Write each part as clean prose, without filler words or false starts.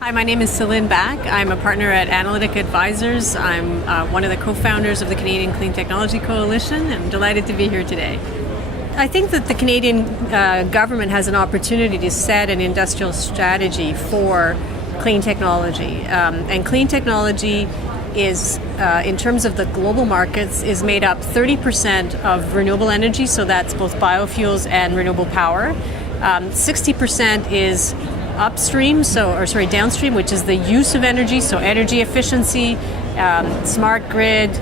Hi, my name is Celine Bak. I'm a partner at Analytic Advisors. I'm one of the co-founders of the Canadian Clean Technology Coalition. I'm delighted to be here today. I think that the Canadian government has an opportunity to set an industrial strategy for clean technology. And clean technology is, in terms of the global markets, is made up 30% of renewable energy, so that's both biofuels and renewable power. 60% is downstream, which is the use of energy, so energy efficiency, smart grid,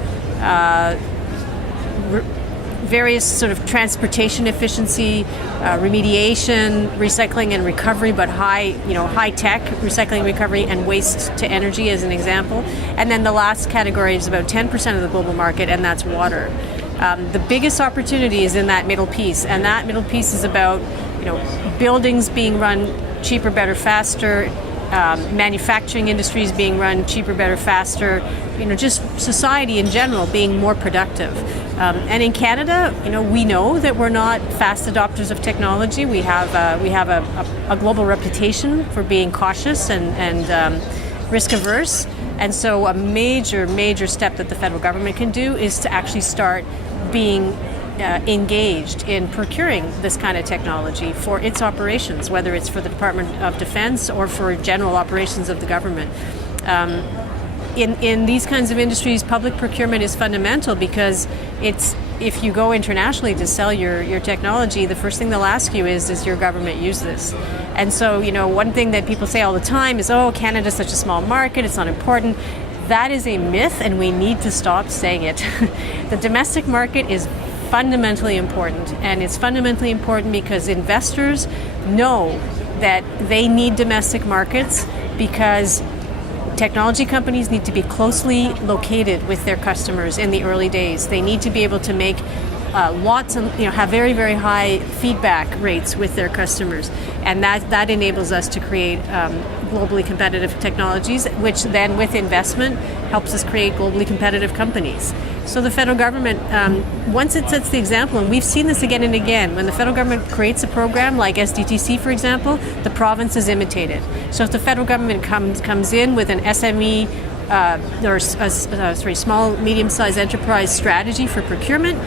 various sort of transportation efficiency, remediation, recycling and recovery, but high tech recycling, recovery, and waste to energy as an example. And then the last category is about 10% of the global market, and that's water. The biggest opportunity is in that middle piece, and that middle piece is about buildings being run cheaper, better, faster, manufacturing industries being run cheaper, better, faster, just society in general being more productive. And in Canada, we know that we're not fast adopters of technology. We have a global reputation for being cautious and risk averse. And so a major step that the federal government can do is to actually start being engaged in procuring this kind of technology for its operations, whether it's for the Department of Defense or for general operations of the government. In these kinds of industries, public procurement is fundamental because if you go internationally to sell your technology, the first thing they'll ask you is, does your government use this? And so, one thing that people say all the time is, oh, Canada's such a small market, it's not important. That is a myth, and we need to stop saying it. The domestic market is fundamentally important, and it's fundamentally important because investors know that they need domestic markets because technology companies need to be closely located with their customers in the early days. They need to be able to make have very, very high feedback rates with their customers, and that enables us to create globally competitive technologies, which then with investment helps us create globally competitive companies. So the federal government, once it sets the example, and we've seen this again and again, when the federal government creates a program like SDTC, for example, the provinces imitate it. So if the federal government comes in with an SME small, medium-sized enterprise strategy for procurement,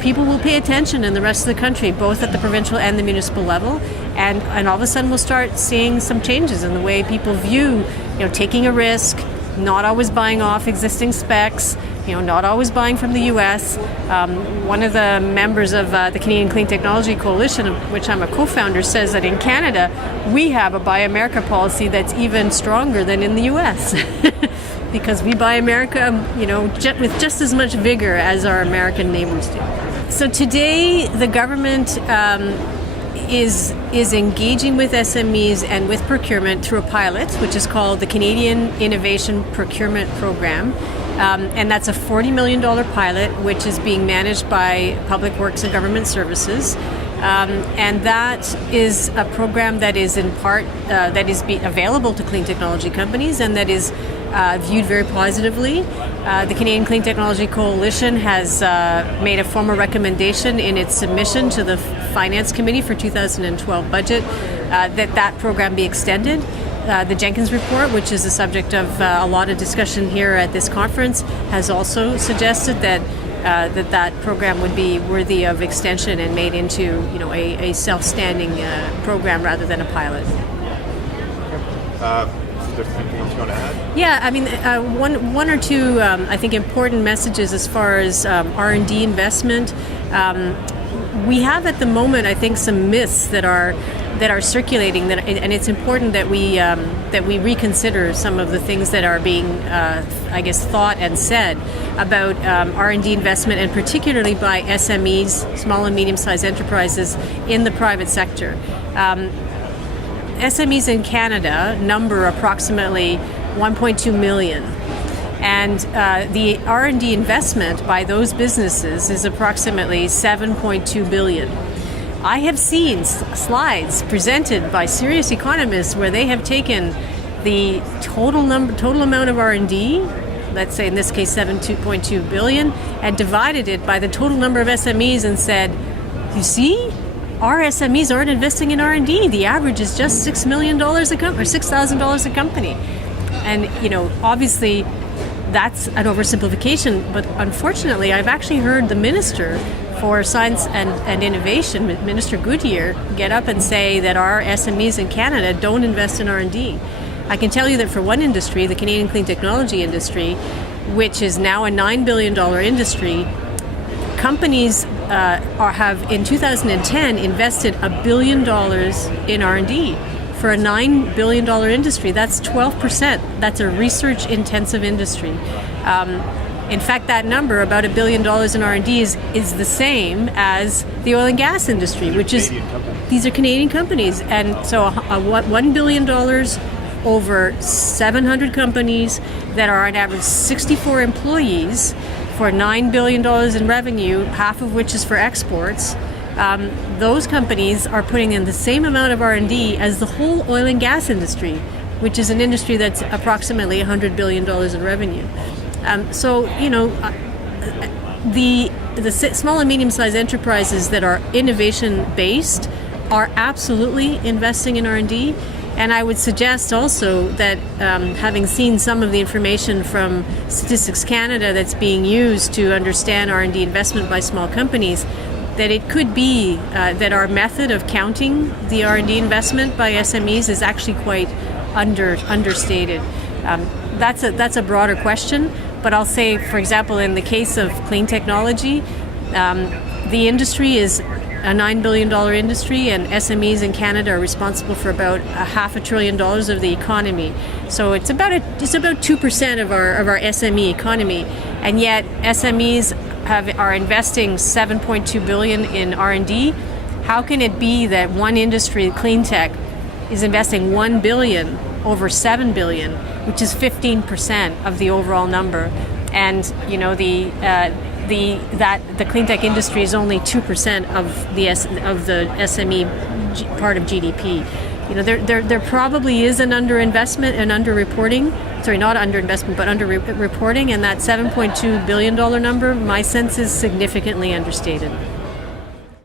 people will pay attention in the rest of the country, both at the provincial and the municipal level, and all of a sudden we'll start seeing some changes in the way people view, taking a risk, not always buying off existing specs, not always buying from the U.S. One of the members of the Canadian Clean Technology Coalition, of which I'm a co-founder, says that in Canada we have a Buy America policy that's even stronger than in the U.S. because we buy America, with just as much vigor as our American neighbors do. So today, the government is engaging with SMEs and with procurement through a pilot, which is called the Canadian Innovation Procurement Program. And that's a $40 million pilot, which is being managed by Public Works and Government Services. And that is a program that is in part that is available to clean technology companies and that is viewed very positively. The Canadian Clean Technology Coalition has made a formal recommendation in its submission to the Finance Committee for 2012 budget that program be extended. The Jenkins report, which is the subject of a lot of discussion here at this conference, has also suggested that that program would be worthy of extension and made into a self-standing program rather than a pilot. Is there anything else you want to add? Yeah, I mean, one or two, I think, important messages as far as R&D investment. We have at the moment, I think, some myths that are circulating, and it's important that we reconsider some of the things that are being, thought and said about R&D investment, and particularly by SMEs, small and medium-sized enterprises in the private sector. SMEs in Canada number approximately 1.2 million. And the R&D investment by those businesses is approximately $7.2 billion. I have seen slides presented by serious economists where they have taken the total amount of R&D, let's say in this case $7.2 billion, and divided it by the total number of SMEs and said, you see, our SMEs aren't investing in R&D. The average is just $6 million a company, or $6,000 a company. And, obviously that's an oversimplification, but unfortunately I've actually heard the Minister for Science and Innovation, Minister Goodyear, get up and say that our SMEs in Canada don't invest in R&D. I can tell you that for one industry, the Canadian clean technology industry, which is now a $9 billion industry, companies have in 2010 invested $1 billion in R&D. For a $9 billion industry, that's 12%. That's a research-intensive industry. In fact, that number, about $1 billion in R&D, is the same as the oil and gas industry, which is, these are Canadian companies. And so $1 billion over 700 companies that are on average 64 employees for $9 billion in revenue, half of which is for exports. Those companies are putting in the same amount of R&D as the whole oil and gas industry, which is an industry that's approximately $100 billion in revenue. The small and medium-sized enterprises that are innovation-based are absolutely investing in R&D. And I would suggest also that having seen some of the information from Statistics Canada that's being used to understand R&D investment by small companies, that it could be that our method of counting the R&D investment by SMEs is actually quite understated. That's a broader question, but I'll say, for example, in the case of clean technology, the industry is a $9 billion industry, and SMEs in Canada are responsible for about $500 billion of the economy. So it's about 2% of our SME economy, and yet SMEs are investing $7.2 billion in R&D. How can it be that one industry, clean tech, is investing $1 billion over $7 billion, which is 15% of the overall number, and the clean tech industry is only 2% of the SME part of GDP. There probably is an underinvestment and underreporting. Sorry, not underinvestment, but underreporting, and that $7.2 billion number, my sense is significantly understated.